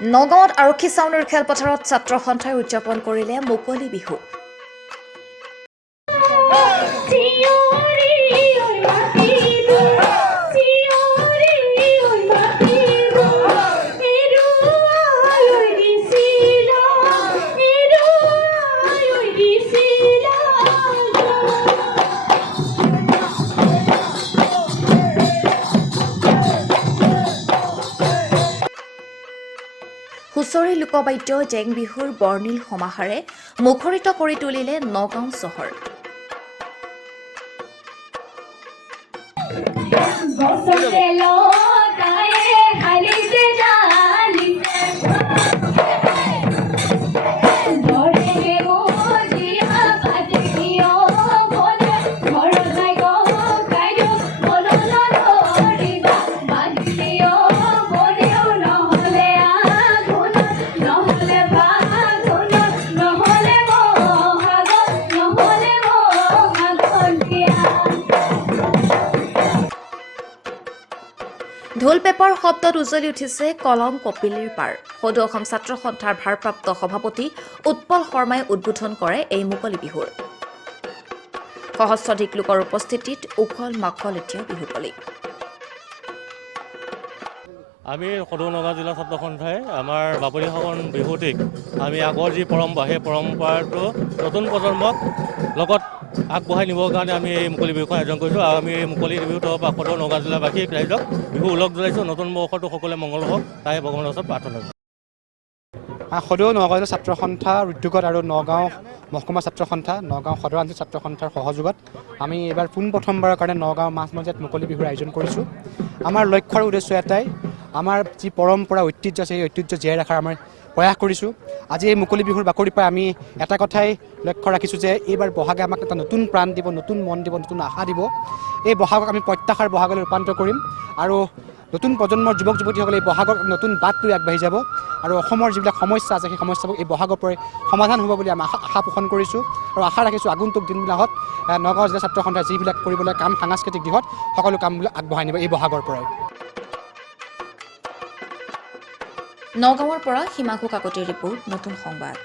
নগাঁৱত আৰক্ষী ছাউনীৰ খেলপথাৰত ছাত্ৰ সন্থাই উদযাপন কৰিলে মুকলি বিহু। হুঁচৰি লোকবাদ্য জেং বিহুৰ বৰ্ণিল সমাহাৰে মুখৰিত কৰি তুলিলে নগাঁও চহৰ। ঢোল পেপাৰ শব্দত উজ্বলি উঠিছে কলং কপিলীৰ পাৰ। সদৌ অসম ছাত্ৰ সন্থাৰ ভাৰপ্ৰাপ্ত সভাপতি উৎপল শৰ্মাই উদ্বোধন কৰে এই মুকলি বিহুৰ। সহস্ৰাধিক লোকৰ উপস্থিতিত উখল মাখল এতিয়া বিহুতলী। আমি সদৌ নগাঁও জিলা ছাত্ৰ সন্থাই আমাৰ বাপৰি সাহোন বিহুটিক আমি আগৰ যি পৰম্পৰা সেই পৰম্পৰাটো নতুন প্ৰজন্মক লগত আগবঢ়াই নিবৰ কাৰণে আমি এই মুকলি বিহুখন আয়োজন কৰিছোঁ। আৰু আমি এই মুকলি বিহুত বা সদৌ নগাঁও জিলাবাসী ৰাইজক বিহু উলগ জনাইছোঁ। নতুন বৰ্ষটো সকলোৱে মংগল হওক তাই ভগৱানৰ ওচৰত প্ৰাৰ্থনা কৰিছোঁ। সদৌ নগাঁও ছাত্ৰ সন্থা উদ্যোগত আৰু নগাঁও মহকুমা ছাত্ৰ সন্থা নগাঁও সদৰ আঞ্চলিক ছাত্ৰ সন্থাৰ সহযোগত আমি এইবাৰ পোনপ্ৰথমবাৰৰ কাৰণে নগাঁও মাজমজিয়াত মুকলি বিহুৰ আয়োজন কৰিছোঁ। আমাৰ লক্ষ্য আৰু উদ্দেশ্য এটাই, আমাৰ যি পৰম্পৰা ঐতিহ্য আছে সেই ঐতিহ্য জীয়াই ৰখাৰ আমাৰ প্ৰয়াস কৰিছোঁ। আজি এই মুকলি বিহুৰ বাকৰিৰ পৰা আমি এটা কথাই লক্ষ্য ৰাখিছোঁ যে এইবাৰ বহাগে আমাক এটা নতুন প্ৰাণ দিব, নতুন মন দিব, নতুন আশা দিব। এই বহাগক আমি প্ৰত্যাশাৰ বহাগলৈ ৰূপান্তৰ কৰিম আৰু নতুন প্ৰজন্মৰ যুৱক যুৱতীসকলে এই বহাগক নতুন বাট লৈ আগবাঢ়ি যাব আৰু অসমৰ যিবিলাক সমস্যা আছে সেই সমস্যাবোৰ এই বহাগৰ পৰাই সমাধান হ'ব বুলি আমি আশা পোষণ কৰিছোঁ আৰু আশা ৰাখিছোঁ আগন্তুক দিনবিলাকত নগাঁও জিলা ছাত্ৰ সন্থাই যিবিলাক কৰিবলৈ কাম সাংস্কৃতিক দিশত সকলো কামবিলাক আগবঢ়াই নিব এই বহাগৰ পৰাই। নগাঁৱৰ পৰা সীমাঘু কাকতিৰ ৰিপৰ্ট, নতুন সংবাদ।